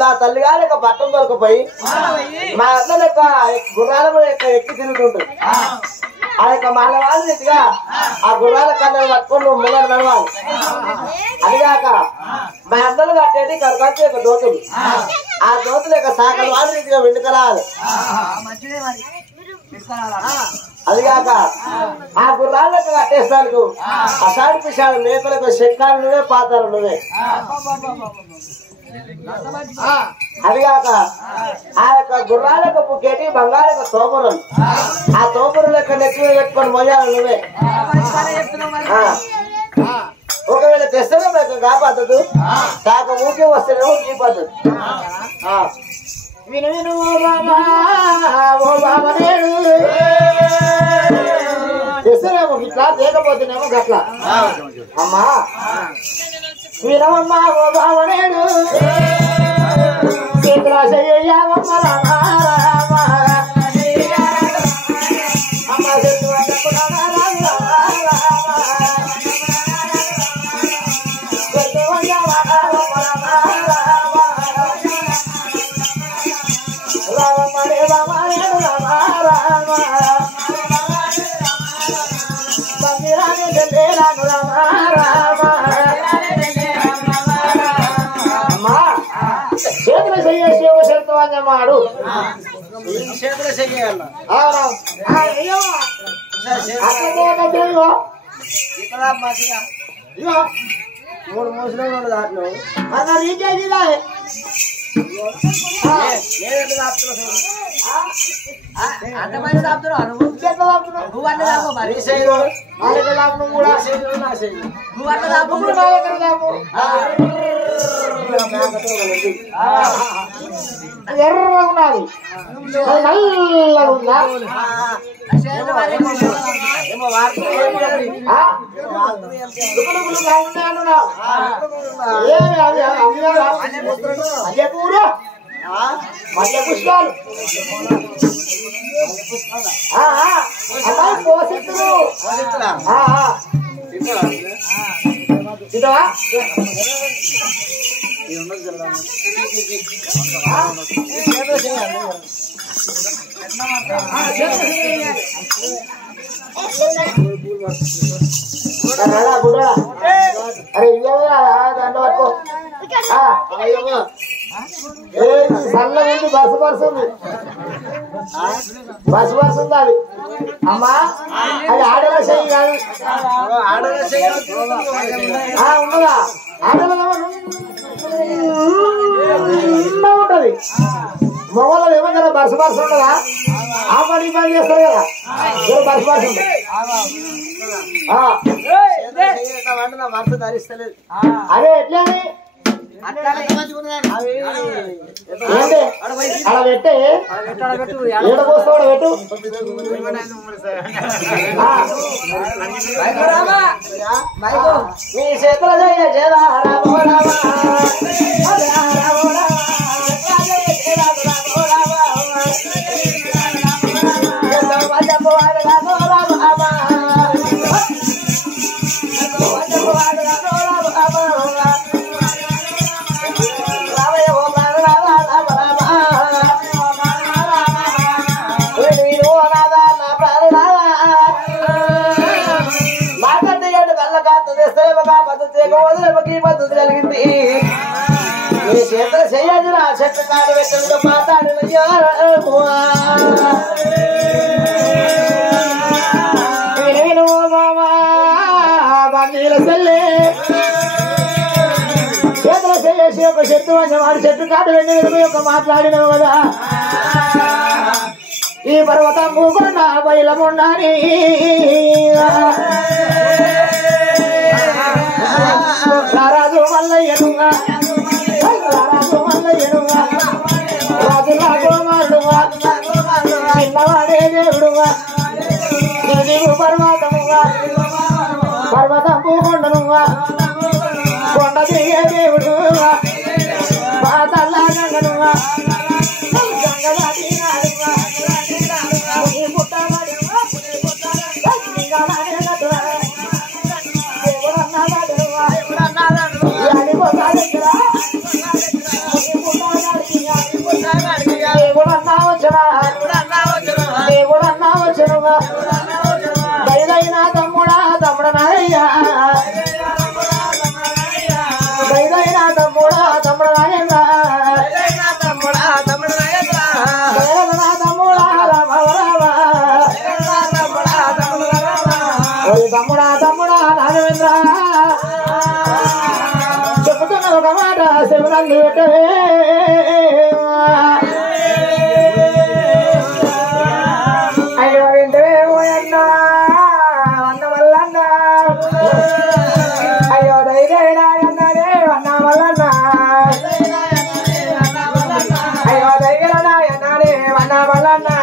నా తల్లి గారి యొక్క బట్టం దొరకపోయి మా అన్న యొక్క గుర్రాల ఎక్కి తిరుగుతుంటుంది. ఆ యొక్క మానవాళ్ళ రీతిగా ఆ గుర్రాల కన్ను పట్టుకొని నువ్వు ముంగడు నడవాలి. అదిగాక మా అన్నలు కట్టేది కరకట్టు యొక్క దోతులు. ఆ దోతుల యొక్క శాఖలు వాళ్ళ రీతిగా వెండుకరాలి. అదిగాక ఆ గుర్రాలకు కట్టేస్తాను అషాఢ పిషాడు నేతలకు శక్కాలు నువ్వే పాతాలు నువ్వే. అదిగాక ఆ యొక్క గుర్రాలకు పుక్కేటి బంగారు తోపురులు. ఆ తోపురుల యొక్క నెత్తి పెట్టుకొని మోయాలి నువ్వే. ఒకవేళ తెస్తేనే మీకు గా పద్ధతు కాక ఊకే వస్తేనేమో ఈ పద్ధతి. విను విను ఓ బామనేడు తెస్తేనేమో ఇట్లా తేకపోతేనేమో గట్లా. అమ్మా వినవమ్మా ఓ బామనేడు చేతురాశయ్యమ్మ రామ రామ అమ్మ చెట్టు మాడు చేతులు చెయ్యాలి. మూడు మోసలు దాంట్లో అన్న రీఛార్జ్ అంతమంది దాపుతున్నావు నువ్వు నువ్వు అన్న దాపు మరి కూడా నువ్వు అన్న దాపు దాపు ఎర్రగా ఉన్నది నల్లగా ఉందా మధ్య పుష్పాలు అలా పోషిస్తులు తింటావా అరే దాంట్లో పట్టుకో సల్ల ఉంది బస్సు బస్సు ఉంది బస్సు బస్సు ఉంది అది. అమ్మా అది ఆడల చెయ్యి కాదు ఉన్నదా ఆడల ఉంటది. మొగలు ఏమో కదా బస్సు బస్సు ఉండదా ఆ పని పని చేస్తారు కదా బస్సు బస్సు ఉంటుంది. అదే ఎట్లా అలా పెట్టే ఏడ పోస్తాడు పెట్టు మీ చేతుల పద్ధతి కలిగింది. నీ చేతులు చెయ్యదు నా చెట్టు కాడు పెట్టడంతో మాట్లాడినయ్యా బందీల చెల్లె చేతులు చెయ్యేసి యొక్క చెట్టు వంచం వాడి చెట్టు కాటు వెళ్ళి యొక్క మాట్లాడినవు కదా ఈ పర్వతం పూకొండ బయలముండాని రారాజు మల్లయ్యనుగా రారాజు మల్లయ్యనుగా రాజులా కుమారుడుగా చిన్నవాడే దేవుడుగా నీవు పర్వతముగా పర్వతం పూకొండనుగా కొండ దిగే దేవుడుగా పాతల్లా గంగనుగా దైదైనా తమ్ముడా తమ్ముడనాయ్యా దైదైనా తమ్ముడా తమ్ముడనాయ్యా తమ్ముడా తమ్ముడా నాగేంద్ర చెప్పుతున్న ఒక మాట శివనంది పెట్టవే అయ్యో ఏంటవే ఓయన్నా అన్న వల్లన్న అయ్యో ధైర్యనా అన్నదే అన్న వల్లన్న అయ్యో ధైర్యనా అన్నదే అన్న వల్లన్న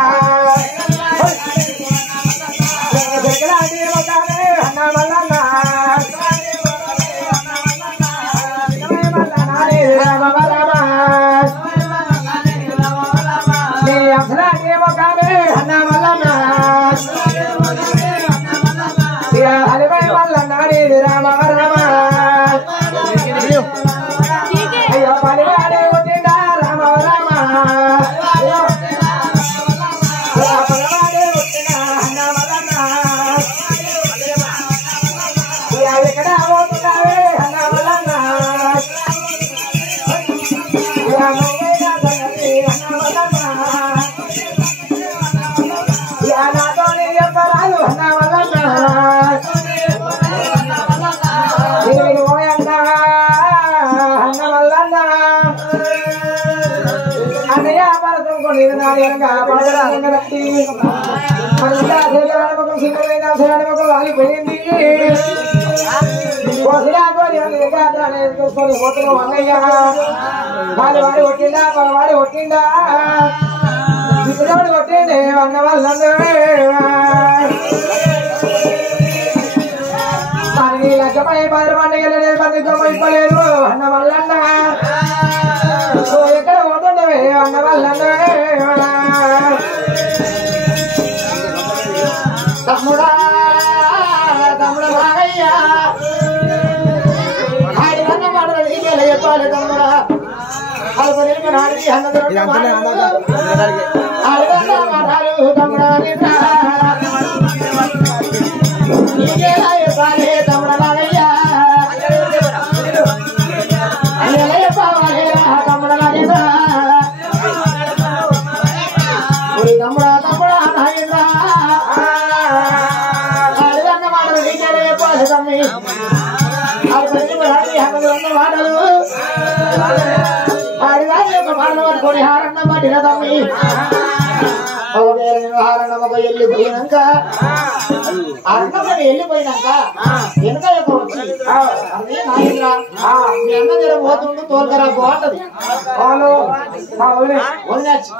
అయ్యో పనివాడే వచ్చిందా రామ రామ పనివాడే వచ్చినా రామ రామ ఎక్కడ పోతున్నావే అన్న వలన నాతో చెప్పరాదు అన్న వలన అన్న వలన అన్నయ్య పరతం కొని వాలిపోయింది చూసుకొని పోతున్నాం అన్నయ్య వాడి కొట్టిందా పగవాడి కొట్టిందా ఇతరుడు కొట్టిండే అన్న వాళ్ళందరూ నీ లక్షపై 10 పండుగలు పండుగ ఇవ్వలేదు అన్న వాళ్ళన్న ఎక్కడ పోతుండవే అన్న వాళ్ళందరూ తమ్ముడా తమ్ముడు బాగయ్యా ఆడి వన్న మాటలు నీకేలా చెప్పాలి తమ్ముడా అల్పని నాడికి అన్నది ఆడిగా మాట్లాడు తమ్ముడా నీకేలా చెప్పాలి తమ్ముడు బాగయ్యా ఎలా చెప్పాలి తమ్ముడు నాగేంద్ర తమ్ముడా తమ్ముడా నాగేంద్ర ఆడిగా మాటలు నీకేలా చెప్పాలి తమ్మి అల్పని నాడికి అన్నది వన్న మాటలు ఆడిదాని యొక్క మాటలు పట్టుకొని హారన్న పట్టిన తమ్మి హారన్నమ్మకు వెళ్ళిపోయినాక అన్నమ్మని వెళ్ళిపోయినాక వెనక యొక్క వచ్చి అదే నాయన మీ అన్న దగ్గర పోతుండు తోలుకరా బాగుంటది వదిలేచ్చు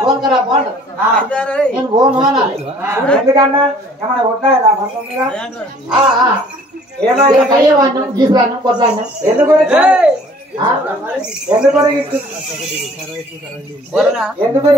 తోలుకరా బాగుంటది నేను పోను అనాలి ఎందుకన్నా ఏమన్నా కొట్టాలి ఏమన్నా గీసాను కొట్లాను ఎందుకు ఎందుకు